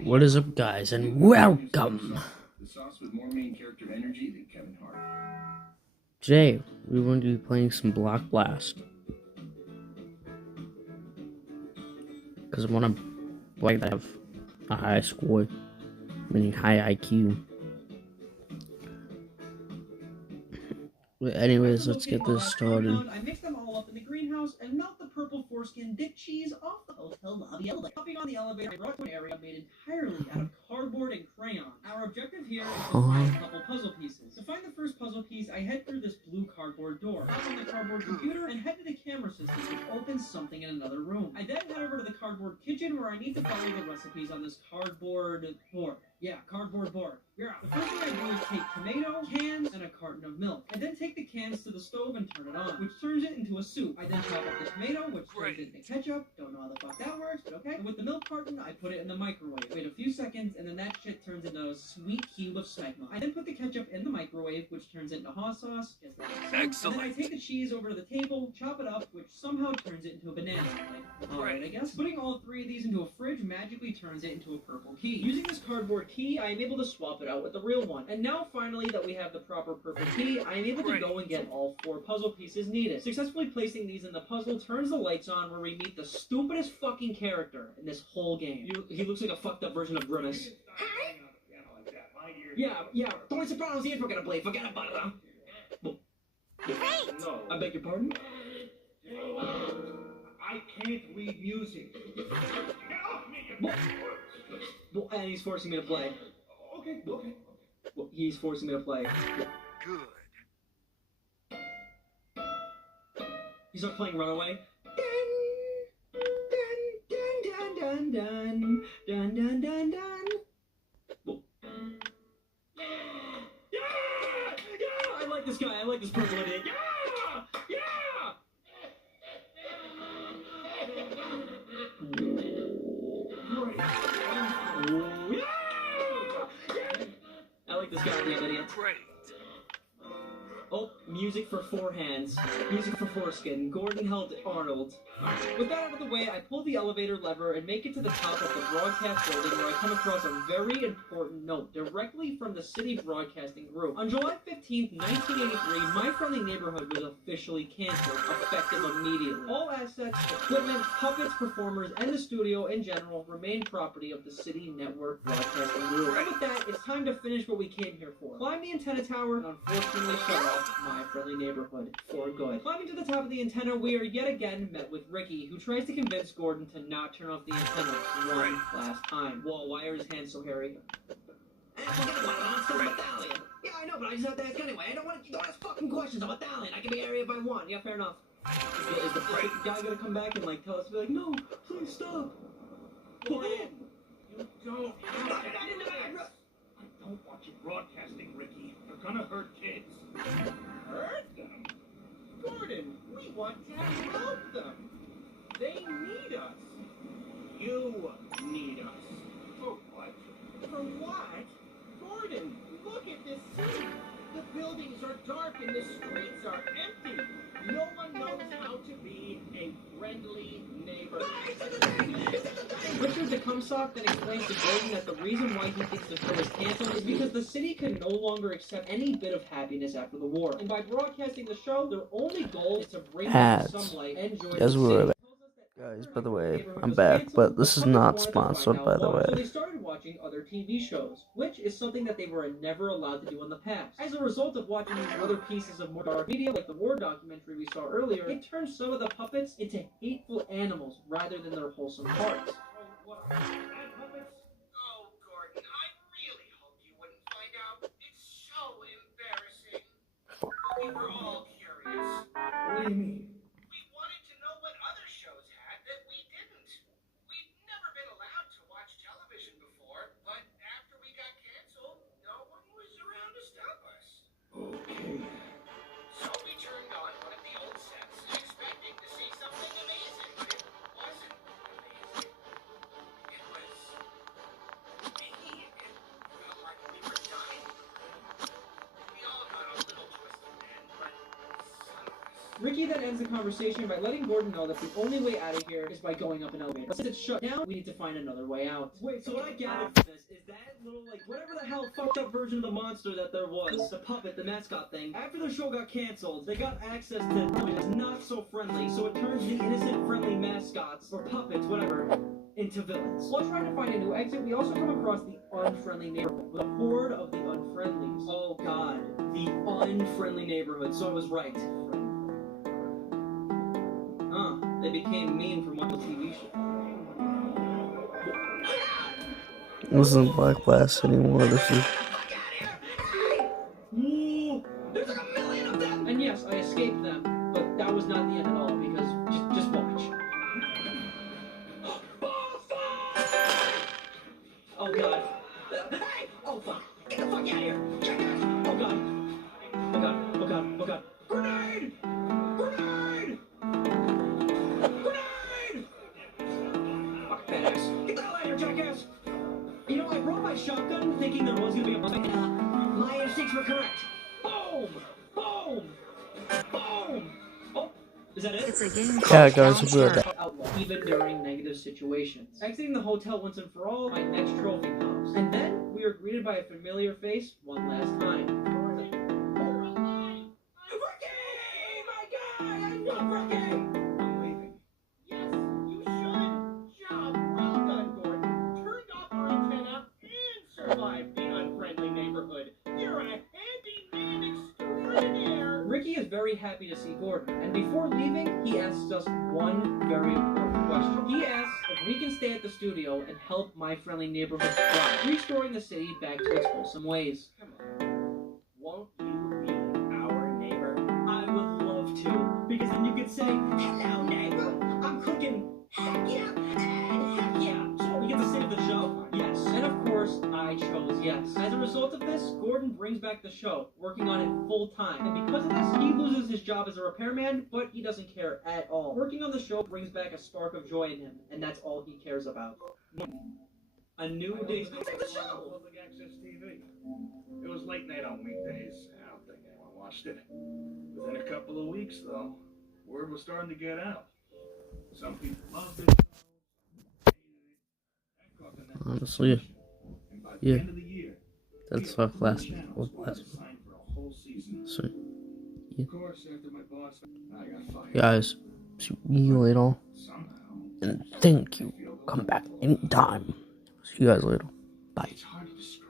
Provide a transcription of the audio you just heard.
What is up, guys, and welcome! The sauce with more main character energy than Kevin Hart. Today, we're going to be playing some Block Blast. Because I want to play that have a high score, meaning high IQ. But anyways, let's get this started. I mix them all up in the greenhouse and melt the purple foreskin dick cheese off the hotel lobby elevator. Hopping on the elevator, I brought to an area made entirely out of cardboard and crayon. Our objective here is to find a couple puzzle pieces. To find the first puzzle piece, I head through this blue cardboard door, hop on the cardboard computer, and head to the camera system, which opens something in another room. I then head over to the cardboard kitchen, where I need to follow the recipes on this cardboard board. Yeah, cardboard board. Yeah. The first thing I do is take tomato, cans, and a carton of milk. I then take the cans to the stove and turn it on, which turns it into a soup. I then chop up the tomato, which turns it into ketchup. Don't know how the fuck that works, but okay. And with the milk carton, I put it in the microwave. Wait a few seconds, and then that shit turns into a sweet cube of smegma. I then put the ketchup in the microwave, which turns it into hot sauce. Just like so. Excellent. And then I take the cheese over to the table, chop it up, which somehow turns it into a banana. Like, alright, I guess. Putting all three of these into a fridge magically turns it into a purple key. Using this cardboard key, I am able to swap it out with the real one. And now finally that we have the proper purple key, I am able to go and get all 4 puzzle pieces needed. Successfully placing these in the puzzle turns the lights on, where we meet the stupidest fucking character in this whole game. He looks like a fucked up version of Grimace. Yeah, Tony Soprano's here, forget about it, huh? No. I beg your pardon? I can't read music. Well, and he's forcing me to play. Okay. Well, he's forcing me to play. Good. He starts playing Runaway. Dun. Well. Yeah! I like this guy. I like this purple idiot. Yeah! I like this goddamn idiot. Great. Oh, music for 4 hands. Music for foreskin. Gordon held Arnold. With that out of the way, I pull the elevator lever and make it to the top of the broadcast building, where I come across a very important note directly from the City Broadcasting Group. On July 15th, 1983, My Friendly Neighborhood was officially canceled, effective immediately. All assets, equipment, puppets, performers, and the studio in general remain property of the City Network Broadcasting Group. And with that, it's time to finish what we came here for. Climb the antenna tower and unfortunately shut off My Friendly Neighborhood for good. Climbing to the top of the antenna, we are yet again met with Ricky, who tries to convince Gordon to not turn off the antenna one last time. Whoa, why are his hands so hairy? Medallion. Yeah, I know, but I just have to ask anyway. Don't ask fucking questions. I'm Italian. I can be hairy if I want. Yeah, fair enough. Is the guy gonna come back and tell us, be like, no, please stop? Gordon, you don't have to do this. I don't want you broadcasting, Ricky. You're gonna hurt kids. Hurt them? Gordon, we want to help them. They need us. You need us. For what? For what? Gordon, look at this city. The buildings are dark and the streets are empty. No one knows how to be a friendly neighbor. Richard the Cumsock then explains to Gordon that the reason why he thinks the show is canceled is because the city can no longer accept any bit of happiness after the war. And by broadcasting the show, their only goal is to bring back some light and joy to the city. Guys, by the way, I'm back, but this is not sponsored, by the So they way. started watching other TV shows, which is something that they were never allowed to do in the past. As a result of watching these other pieces of more dark media, like the war documentary we saw earlier, it turned some of the puppets into hateful animals rather than their wholesome parts. Oh, puppets? Oh, Gordon, I really hope you wouldn't find out. It's so embarrassing. We were all curious. What do you mean? We wanted to know what other shows had that we didn't. We'd never been allowed to watch television before, but after we got canceled, no one was around to stop us. Okay. So we turned on one of the old sets, expecting to see something amazing, but it wasn't amazing. It was me. It felt like we were dying. We all got a little twisted then, but some of us. Ricky then ends the conversation by letting Gordon know that the only way out of here is by going up an elevator. Since it's shut down, we need to find another way out. Wait, so what I gathered from this is that little, like, whatever the hell fucked up version of the monster that there was, the puppet, the mascot thing, after the show got canceled, they got access to that's not so friendly, so it turns the innocent, friendly mascots, or puppets, whatever, into villains. While trying to find a new exit, we also come across the unfriendly neighborhood with a horde of the unfriendlies. Oh god, the unfriendly neighborhood, so I was right. They became mean from one TV show. This isn't Black Blast anymore, this is... Ooh, there's like a million of them! And yes, I escaped them, but that was not the end at all, because just watch. Oh god. Hey! Oh fuck! Get the fuck out of here! Jackass! Oh god! Oh god! Oh god! Oh god! Grenade! Grenade! Grenade! Fuck badass! Get the hell out of here, jackass! You know, I brought my shotgun thinking there was gonna be a fight. My instincts were correct. Boom! Boom! Boom! Oh, is that it? It's a game Yeah, called guys, we'll be right back. Outlaw, even during negative situations. Exiting the hotel once and for all, my next trophy pops. And then we are greeted by a familiar face one last time. Ricky! My guy! I love Ricky! I'm leaving. Yes, you should. Job well done, Gordon. Turned off our antenna and survived the unfriendly neighborhood. You're a handyman extraordinaire. Ricky is very happy to see Gordon, and before leaving, he asks us one very important question. He asks if we can stay at the studio and help My Friendly Neighborhood thrive, restoring the city back to its wholesome ways. Come on. Won't you be our neighbor? I would love to, because then you could say, "Hello, neighbor, I'm cooking heck yeah and heck yeah." So we get to save the show. Yes, and of course, I chose yes. As a result of this, Gordon brings back the show, working on it full time. And because of this, he loses his job as a repairman, but he doesn't care at all. Working on the show brings back a spark of joy in him, and that's all he cares about. A new day's save the show! Public access TV. It was late night on weekdays. I don't think anyone watched it. Within a couple of weeks, though, word was starting to get out. Some people loved it. Honestly, And by the yeah. end of the year, that's our last channels one. was signed for a whole season. So, Of course, after my boss, I got fired. guys, see you later, Somehow, and thank you. Come back anytime. See you guys later. Bye. it's hard to describe.